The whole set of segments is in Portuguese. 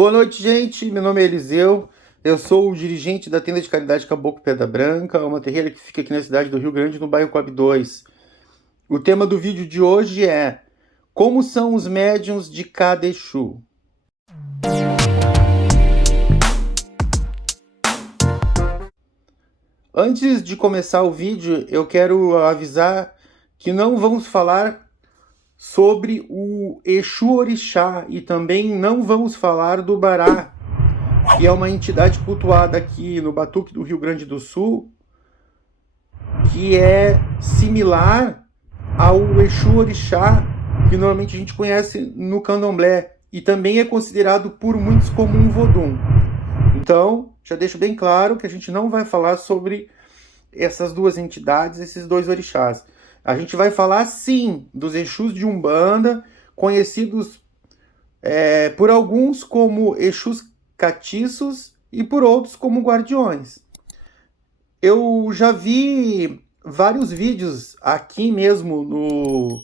Boa noite, gente. Meu nome é Eliseu. Eu sou o dirigente da tenda de caridade Caboclo Pedra Branca, uma terreira que fica aqui na cidade do Rio Grande, no bairro Coab 2. O tema do vídeo de hoje é: como são os médiuns de cada Exu? Antes de começar o vídeo, eu quero avisar que não vamos falar sobre o Exu Orixá e também não vamos falar do Bará, que é uma entidade cultuada aqui no Batuque do Rio Grande do Sul, que é similar ao Exu Orixá, que normalmente a gente conhece no Candomblé, e também é considerado por muitos como um Vodum. Então, já deixo bem claro que a gente não vai falar sobre essas duas entidades, esses dois orixás. A gente vai falar, sim, dos Exus de Umbanda, conhecidos por alguns como Exus catiços e por outros como guardiões. Eu já vi vários vídeos aqui mesmo no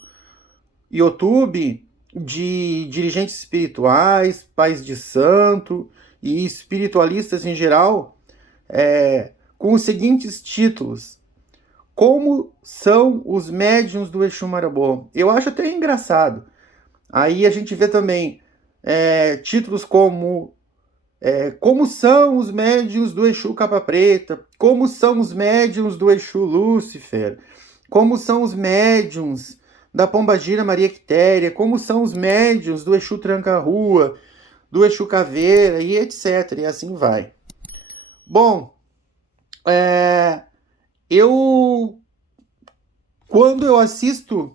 YouTube de dirigentes espirituais, pais de santo e espiritualistas em geral, com os seguintes títulos: como são os médiuns do Exu Marabô? Eu acho até engraçado. Aí a gente vê também títulos como como são os médiuns do Exu Capa Preta, como são os médiuns do Exu Lúcifer, como são os médiuns da Pombagira Maria Quitéria, como são os médiuns do Exu Tranca-Rua, do Exu Caveira e etc. E assim vai. Bom, quando eu assisto,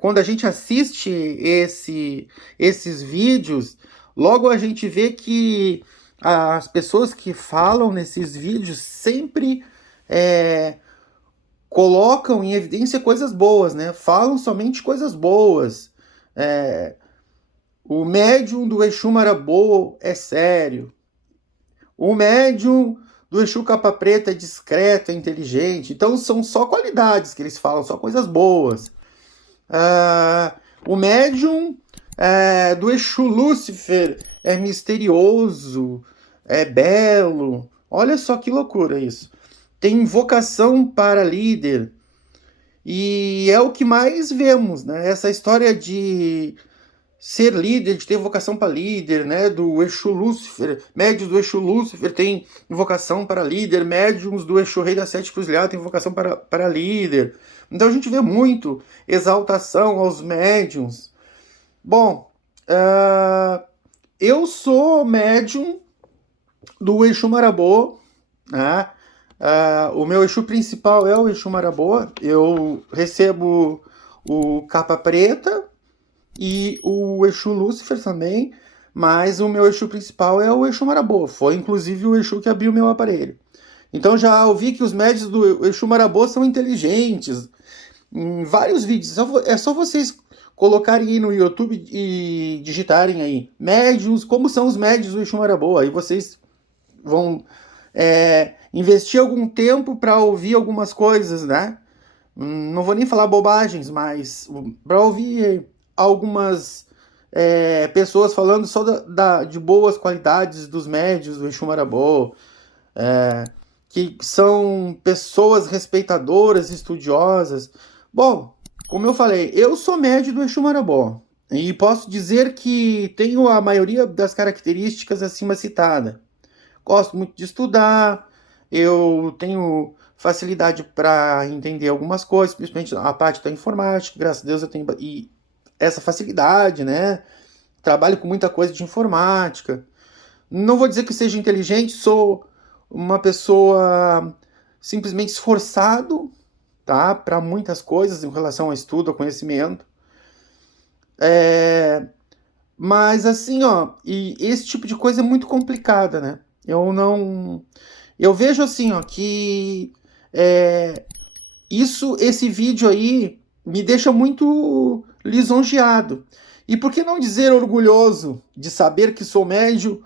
quando a gente assiste esses vídeos, logo a gente vê que as pessoas que falam nesses vídeos sempre colocam em evidência coisas boas, né? Falam somente coisas boas. O médium do Exu Marabô é sério. O médium do Exu Capa Preta é discreto, é inteligente. Então são só qualidades que eles falam, só coisas boas. O médium do Exu Lúcifer é misterioso, é belo. Olha só que loucura isso. Tem invocação para líder. E é o que mais vemos, né? Essa história de ser líder, de ter vocação para líder, né? Do Exu Lúcifer, médios do Exu Lúcifer tem invocação para líder, médiums do Exu Rei das Sete Cruzilhadas tem invocação para líder. Então a gente vê muito exaltação aos médiums. Bom, eu sou médium do Exu Marabô, né? O meu Exu principal é o Exu Marabô. Eu recebo o Capa Preta e o Exu Lúcifer também, mas o meu Exu principal é o Exu Marabô. Foi inclusive o Exu que abriu meu aparelho. Então já ouvi que os médios do Exu Marabô são inteligentes. Em vários vídeos, é só vocês colocarem aí no YouTube e digitarem aí médios, como são os médios do Exu Marabô. Aí vocês vão investir algum tempo para ouvir algumas coisas, né? Não vou nem falar bobagens, mas para ouvir algumas pessoas falando só de boas qualidades dos médios do Exu Marabô, que são pessoas respeitadoras, estudiosas. Bom, como eu falei, eu sou médio do Exu Marabô e posso dizer que tenho a maioria das características acima citada. Gosto muito de estudar, eu tenho facilidade para entender algumas coisas, principalmente a parte da informática. Graças a Deus eu tenho essa facilidade, né? Trabalho com muita coisa de informática. Não vou dizer que seja inteligente, sou uma pessoa simplesmente esforçado, tá? Para muitas coisas em relação ao estudo, ao conhecimento. Mas assim, ó, e esse tipo de coisa é muito complicada, né? Eu vejo assim, ó, que esse vídeo aí me deixa muito lisonjeado. E por que não dizer orgulhoso de saber que sou médio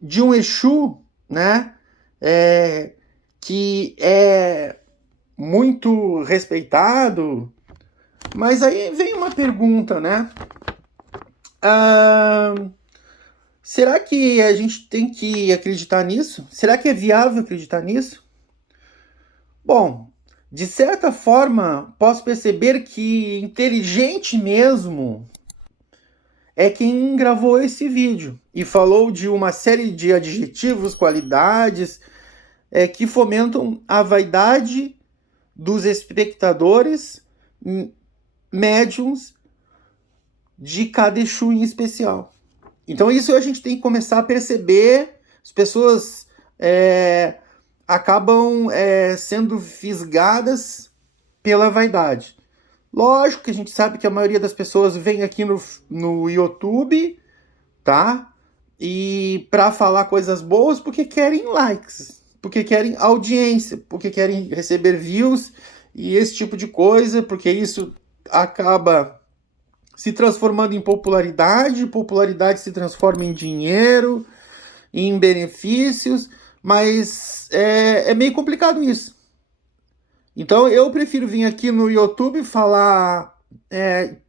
de um Exu, né? Que é muito respeitado. Mas aí vem uma pergunta, né? Ah, será que a gente tem que acreditar nisso? Será que é viável acreditar nisso? Bom, de certa forma, posso perceber que inteligente mesmo é quem gravou esse vídeo e falou de uma série de adjetivos, qualidades, que fomentam a vaidade dos espectadores médiums de cada Exu em especial. Então isso a gente tem que começar a perceber. As pessoas acabam sendo fisgadas pela vaidade. Lógico que a gente sabe que a maioria das pessoas vem aqui no YouTube, tá? E para falar coisas boas porque querem likes, porque querem audiência, porque querem receber views e esse tipo de coisa, porque isso acaba se transformando em popularidade, popularidade se transforma em dinheiro, em benefícios, mas é meio complicado isso. Então eu prefiro vir aqui no YouTube falar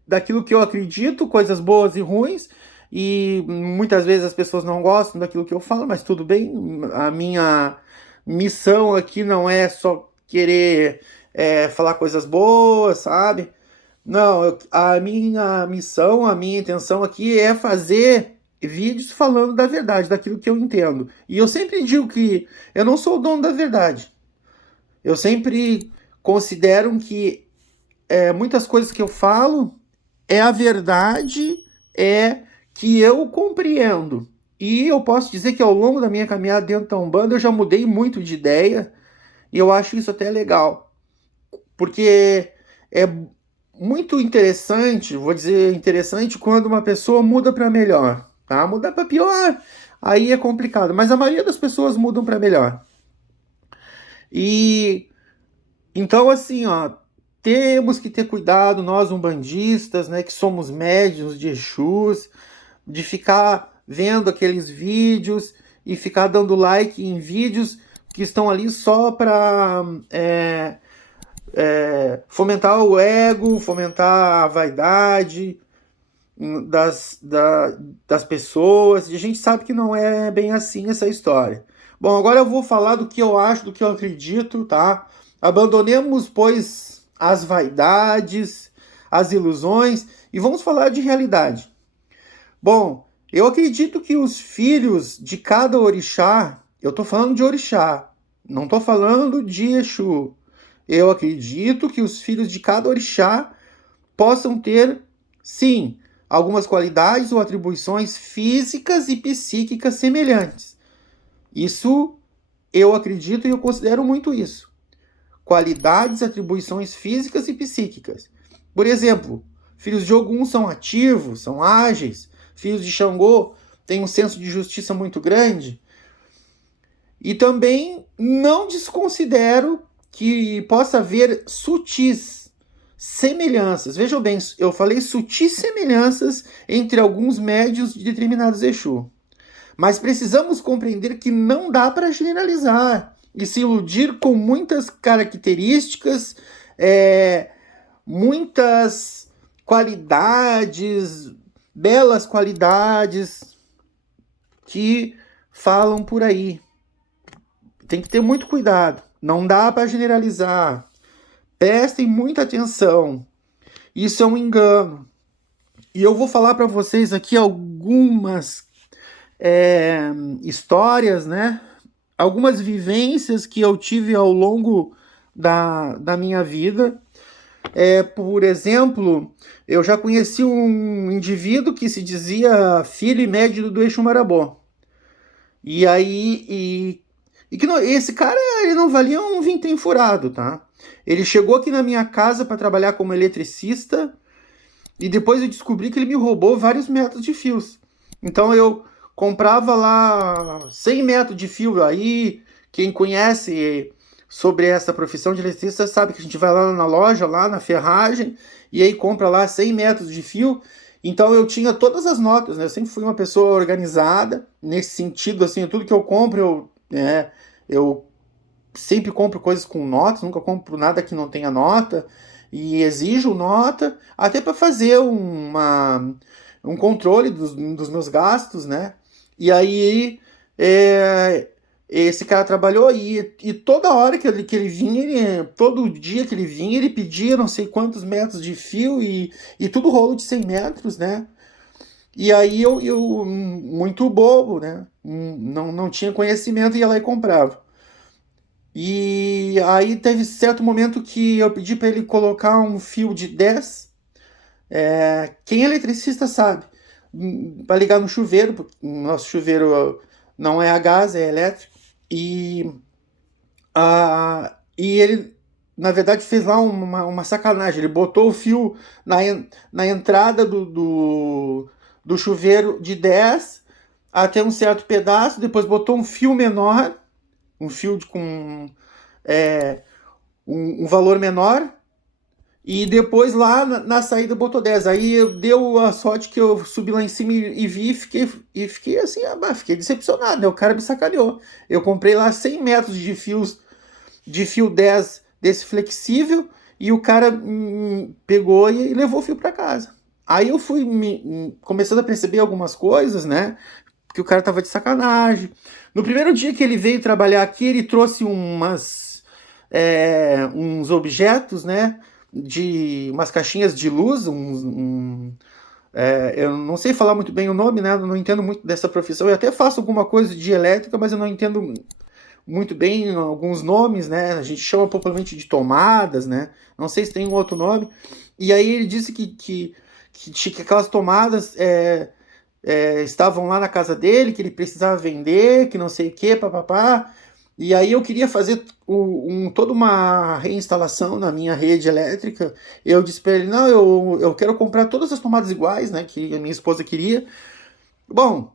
daquilo que eu acredito, coisas boas e ruins, e muitas vezes as pessoas não gostam daquilo que eu falo, mas tudo bem. A minha missão aqui não é só querer falar coisas boas, sabe? Não, a minha missão, a minha intenção aqui é fazer vídeos falando da verdade, daquilo que eu entendo. E eu sempre digo que eu não sou o dono da verdade. Eu sempre considero que muitas coisas que eu falo é a verdade, que eu compreendo. E eu posso dizer que ao longo da minha caminhada dentro da Umbanda eu já mudei muito de ideia, e eu acho isso até legal. Porque é muito interessante, vou dizer interessante, quando uma pessoa muda para melhor, tá? Mudar para pior, aí é complicado, mas a maioria das pessoas mudam para melhor. E então assim, ó, temos que ter cuidado, nós umbandistas, né, que somos médiuns de Exus, de ficar vendo aqueles vídeos e ficar dando like em vídeos que estão ali só para fomentar o ego, fomentar a vaidade das pessoas. E a gente sabe que não é bem assim essa história. Bom, agora eu vou falar do que eu acho, do que eu acredito, tá? Abandonemos, pois, as vaidades, as ilusões e vamos falar de realidade. Bom, eu acredito que os filhos de cada orixá, eu tô falando de orixá, não tô falando de Exu. Eu acredito que os filhos de cada orixá possam ter, sim, algumas qualidades ou atribuições físicas e psíquicas semelhantes. Isso eu acredito e eu considero muito isso. Qualidades, atribuições físicas e psíquicas. Por exemplo, filhos de Ogum são ativos, são ágeis. Filhos de Xangô têm um senso de justiça muito grande. E também não desconsidero que possa haver sutis semelhanças. Vejam bem, eu falei sutis semelhanças entre alguns médios de determinados Exu. Mas precisamos compreender que não dá para generalizar e se iludir com muitas características, muitas qualidades, belas qualidades que falam por aí. Tem que ter muito cuidado. Não dá para generalizar. Prestem muita atenção. Isso é um engano. E eu vou falar para vocês aqui algumas histórias, né? Algumas vivências que eu tive ao longo da minha vida. Por exemplo, eu já conheci um indivíduo que se dizia filho e médio do Exu Marabó. E aí, esse cara, ele não valia um vintém furado, tá? Ele chegou aqui na minha casa para trabalhar como eletricista e depois eu descobri que ele me roubou vários metros de fios. Então eu comprava lá 100 metros de fio. Aí quem conhece sobre essa profissão de eletricista sabe que a gente vai lá na loja, lá na ferragem, e aí compra lá 100 metros de fio. Então eu tinha todas as notas, né? Eu sempre fui uma pessoa organizada nesse sentido, assim, tudo que eu compro, eu sempre compro coisas com notas, nunca compro nada que não tenha nota, e exijo nota, até para fazer um controle dos meus gastos, né? E aí esse cara trabalhou e toda hora que ele vinha, todo dia que ele vinha, ele pedia não sei quantos metros de fio e tudo rolo de 100 metros, né? E aí eu muito bobo, né? Não tinha conhecimento, ia lá e comprava. E aí teve certo momento que eu pedi para ele colocar um fio de 10. Quem é eletricista sabe. Para ligar no chuveiro, porque o nosso chuveiro não é a gás, é elétrico. E ele, na verdade, fez lá uma sacanagem. Ele botou o fio na entrada do chuveiro de 10 até um certo pedaço, depois botou um fio menor, um fio com um valor menor, e depois lá na saída botou 10. Aí deu a sorte que eu subi lá em cima e vi e fiquei assim, fiquei decepcionado, né? O cara me sacaneou. Eu comprei lá 100 metros de fio 10 desse flexível e o cara pegou e levou o fio para casa. Aí eu fui começando a perceber algumas coisas, né? Que o cara tava de sacanagem. No primeiro dia que ele veio trabalhar aqui, ele trouxe uns objetos, né? De umas caixinhas de luz, eu não sei falar muito bem o nome, né? Eu não entendo muito dessa profissão. Eu até faço alguma coisa de elétrica, mas eu não entendo muito bem alguns nomes, né? A gente chama popularmente de tomadas, né? Não sei se tem um outro nome. E aí ele disse que aquelas tomadas estavam lá na casa dele, que ele precisava vender, que não sei o que, papapá. E aí eu queria fazer toda uma reinstalação na minha rede elétrica. Eu disse para ele, não, eu quero comprar todas as tomadas iguais, né, que a minha esposa queria. Bom,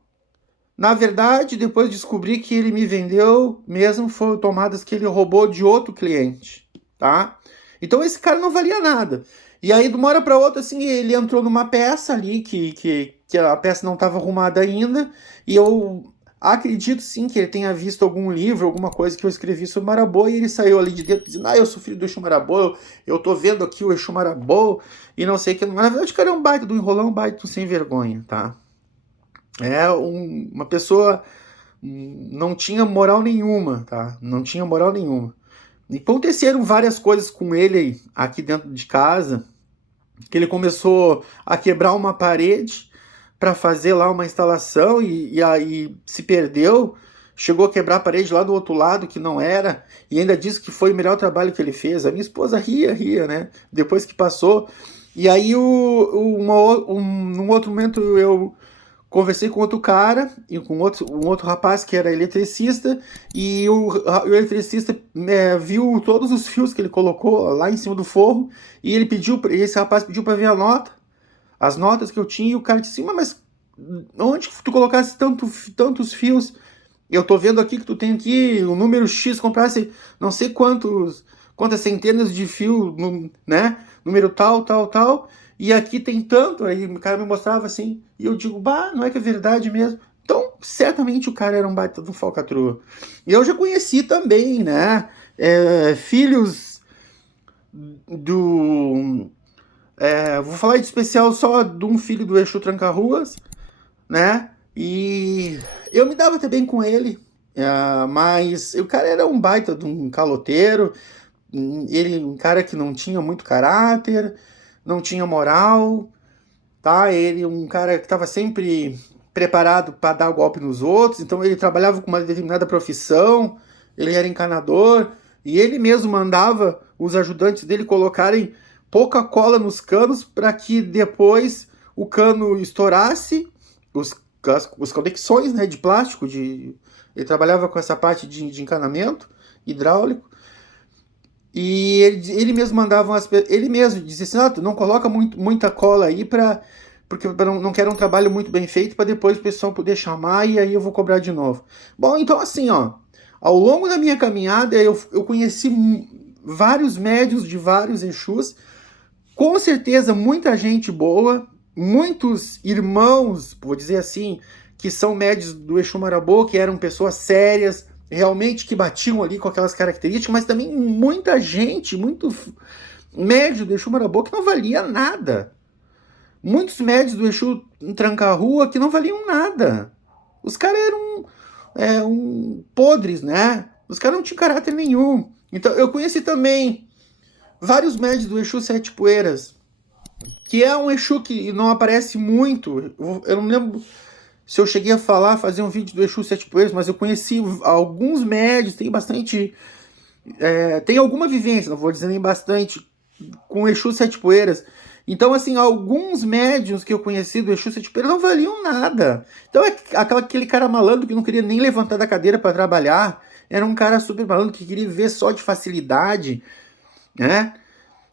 na verdade, depois descobri que ele me vendeu mesmo foram tomadas que ele roubou de outro cliente, tá? Então esse cara não valia nada. E aí, de uma hora para outra, assim, ele entrou numa peça ali que a peça não estava arrumada ainda, e eu acredito sim que ele tenha visto algum livro, alguma coisa que eu escrevi sobre Marabô, e ele saiu ali de dentro dizendo, eu sou filho do Exu Marabô, eu tô vendo aqui o Exu Marabô, e não sei o que. Na verdade, o cara é um baita do enrolão, um baita do sem vergonha, tá? Uma pessoa não tinha moral nenhuma, tá? Não tinha moral nenhuma. E aconteceram várias coisas com ele aqui dentro de casa, que ele começou a quebrar uma parede para fazer lá uma instalação e aí se perdeu, chegou a quebrar a parede lá do outro lado que não era, e ainda disse que foi o melhor trabalho que ele fez. A minha esposa ria, né? Depois que passou. E aí, num outro momento, eu conversei com outro cara, e com um outro rapaz que era eletricista, e o eletricista viu todos os fios que ele colocou lá em cima do forro, e esse rapaz pediu para ver as notas que eu tinha, e o cara disse, mas onde que tu colocasse tantos fios? Eu tô vendo aqui que tu tem aqui o número X, comprasse não sei quantas centenas de fios, né? Número tal, e aqui tem tanto. Aí o cara me mostrava assim, e eu digo, não é que é verdade mesmo? Então, certamente o cara era um baita de um falcatrua. E eu já conheci também, né? Filhos do... vou falar de especial só de um filho do Exu Tranca-Ruas, né? E eu me dava até bem com ele, mas o cara era um baita de um caloteiro, ele um cara que não tinha muito caráter, não tinha moral, tá? Ele um cara que estava sempre preparado para dar golpe nos outros, então ele trabalhava com uma determinada profissão, ele era encanador, e ele mesmo mandava os ajudantes dele colocarem pouca cola nos canos para que depois o cano estourasse, as conexões, né, de plástico, ele trabalhava com essa parte de encanamento hidráulico, e ele mesmo mandava ele mesmo dizia assim, não coloca muita cola aí porque eu não quero um trabalho muito bem feito para depois o pessoal poder chamar e aí eu vou cobrar de novo. Bom, então assim, ao longo da minha caminhada eu conheci vários médiuns de vários Exus, com certeza muita gente boa, muitos irmãos, vou dizer assim, que são médios do Exu Marabô, que eram pessoas sérias, realmente que batiam ali com aquelas características, mas também muita gente, muito médio do Exu Marabô que não valia nada. Muitos médios do Exu em Tranca-Rua que não valiam nada. Os caras eram podres, né? Os caras não tinham caráter nenhum. Então, eu conheci também vários médios do Exu Sete Poeiras, que é um Exu que não aparece muito. Eu não lembro se eu cheguei a fazer um vídeo do Exu Sete Poeiras, mas eu conheci alguns médios, tem bastante... tem alguma vivência, não vou dizer nem bastante, com o Exu Sete Poeiras. Então, assim, alguns médiuns que eu conheci do Exu Sete Poeiras não valiam nada. Então, aquele cara malandro que não queria nem levantar da cadeira para trabalhar, era um cara super malandro que queria viver só de facilidade, né?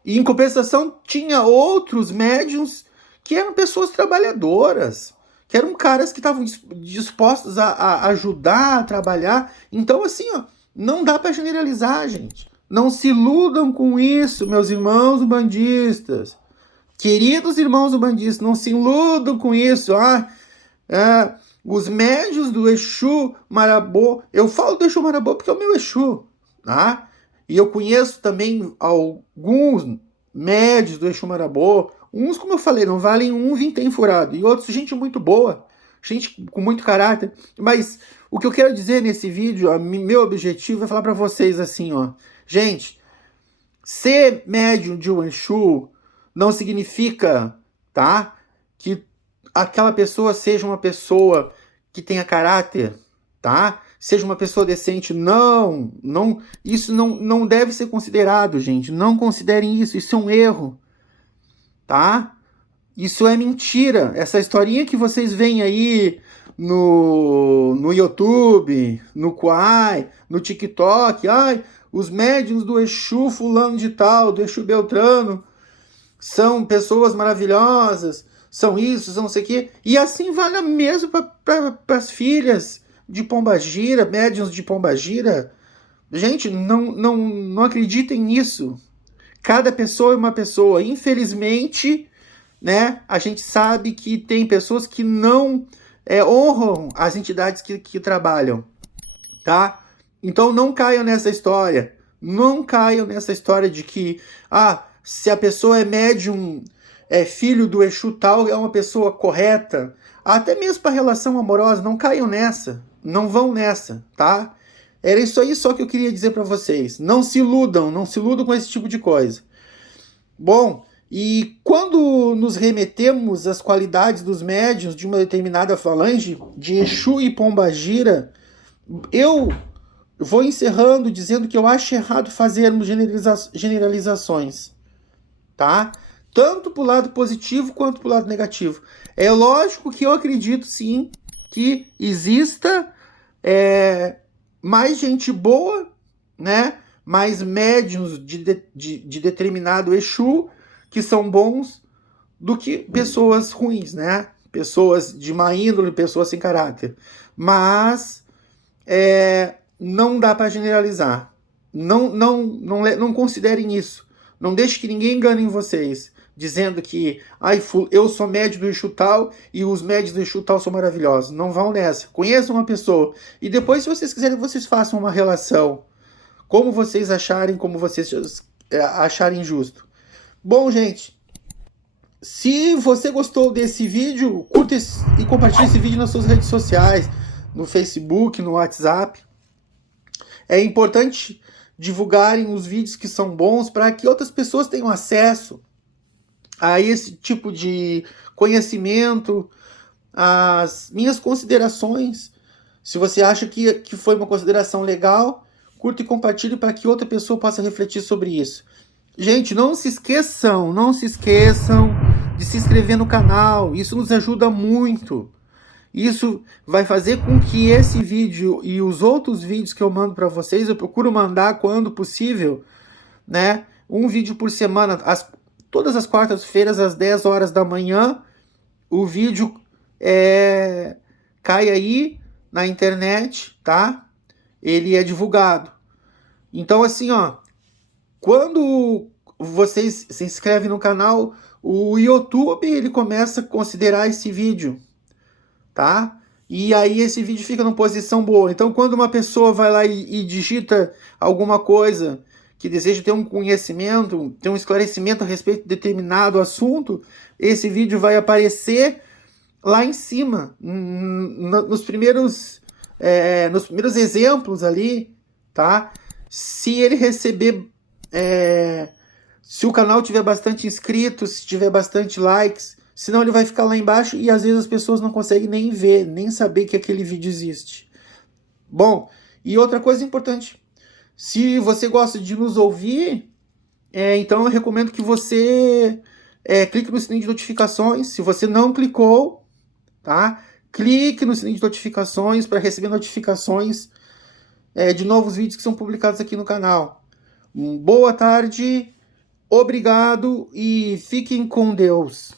E, em compensação, tinha outros médiuns que eram pessoas trabalhadoras, que eram caras que estavam dispostos a ajudar, a trabalhar. Então, assim, ó, não dá para generalizar, gente. Não se iludam com isso, meus irmãos umbandistas. Queridos irmãos umbandistas, não se iludam com isso. Os médios do Exu Marabô, eu falo do Exu Marabô porque é o meu Exu, tá? E eu conheço também alguns médios do Exu Marabô. Uns, como eu falei, não valem um vintém furado. E outros, gente muito boa, gente com muito caráter. Mas o que eu quero dizer nesse vídeo, meu objetivo é falar para vocês assim, ó. Gente, ser médium de um Exu não significa, tá, que aquela pessoa seja uma pessoa que tenha caráter, tá? Seja uma pessoa decente. Não, isso não deve ser considerado, gente. Não considerem isso, isso é um erro, tá? Isso é mentira. Essa historinha que vocês veem aí no YouTube, no Quai, no TikTok, os médiuns do Exu fulano de tal, do Exu Beltrano, são pessoas maravilhosas, são isso, são não sei o quê. E assim vale mesmo para as filhas de Pombagira, médiuns de Pombagira. Gente, não acreditem nisso. Cada pessoa é uma pessoa. Infelizmente, né, a gente sabe que tem pessoas que não honram as entidades que trabalham, tá? Então não caiam nessa história. Não caiam nessa história de que, se a pessoa é médium, é filho do Exu tal, é uma pessoa correta. Até mesmo para relação amorosa, não caiam nessa. Não vão nessa, tá? Era isso aí só que eu queria dizer para vocês. Não se iludam com esse tipo de coisa. Bom, e quando nos remetemos às qualidades dos médiuns de uma determinada falange, de Exu e Pombagira, eu vou encerrando dizendo que eu acho errado fazermos generalizações, tá? Tanto para o lado positivo quanto para o lado negativo. É lógico que eu acredito, sim, que exista mais gente boa, né? Mais médiuns de determinado Exu que são bons do que pessoas ruins, né? Pessoas de má índole, pessoas sem caráter. Mas não dá para generalizar. Não considerem isso. Não deixe que ninguém engane vocês, dizendo que eu sou médium do Exu tal e os médios do Exu tal são maravilhosos. Não vão nessa. Conheçam uma pessoa. E depois, se vocês quiserem, vocês façam uma relação. Como vocês acharem justo. Bom, gente, se você gostou desse vídeo, curta e compartilhe esse vídeo nas suas redes sociais, no Facebook, no WhatsApp. É importante divulgarem os vídeos que são bons para que outras pessoas tenham acesso a esse tipo de conhecimento, as minhas considerações. Se você acha que foi uma consideração legal, curta e compartilhe para que outra pessoa possa refletir sobre isso. Gente, não se esqueçam de se inscrever no canal. Isso nos ajuda muito. Isso vai fazer com que esse vídeo e os outros vídeos que eu mando para vocês, eu procuro mandar quando possível, né? Um vídeo por semana, todas as quartas-feiras, às 10 horas da manhã, o vídeo cai aí na internet, tá? Ele é divulgado. Então, assim, ó, quando vocês se inscrevem no canal, o YouTube ele começa a considerar esse vídeo, tá? E aí esse vídeo fica numa posição boa. Então, quando uma pessoa vai lá e digita alguma coisa que deseja ter um conhecimento, ter um esclarecimento a respeito de determinado assunto, esse vídeo vai aparecer lá em cima, nos primeiros exemplos ali, tá? Se ele receber, se o canal tiver bastante inscritos, se tiver bastante likes, senão ele vai ficar lá embaixo e às vezes as pessoas não conseguem nem ver, nem saber que aquele vídeo existe. Bom, e outra coisa importante, se você gosta de nos ouvir, então eu recomendo que você clique no sininho de notificações. Se você não clicou, tá? Clique no sininho de notificações para receber notificações de novos vídeos que são publicados aqui no canal. Boa tarde, obrigado e fiquem com Deus.